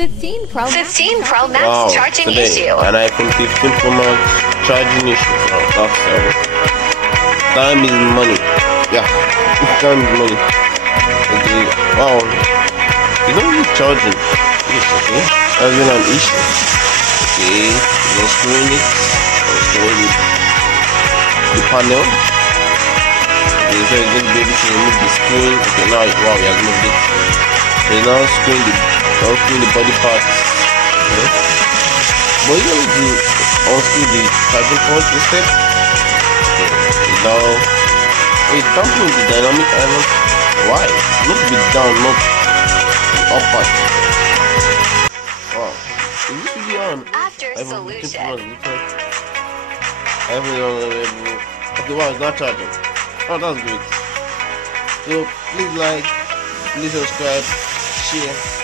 15 Pro Max charging today, issue. an iPhone 15 Pro Max charging issue. Oh, that's time is money. Yeah, time is money. Okay. Wow, it's not really charging. Yes, okay. That's been an issue. Okay, you're screwing it. You're screwing it. The panel. Okay, so you're going to be able to remove the screen. Okay, now wow, you have moved it. So you're now screwing the body parts. Okay. But you know to unscrew the charging port instead. Okay, now wait, tampering with the dynamic island. Why? It's not be down, not the up part. Wow. Is this really on? After iPhone 15 solution. Pro Max, iPhone is unavailable. Okay, wow, it's not charging. Oh, that's great. So please like, please subscribe, share.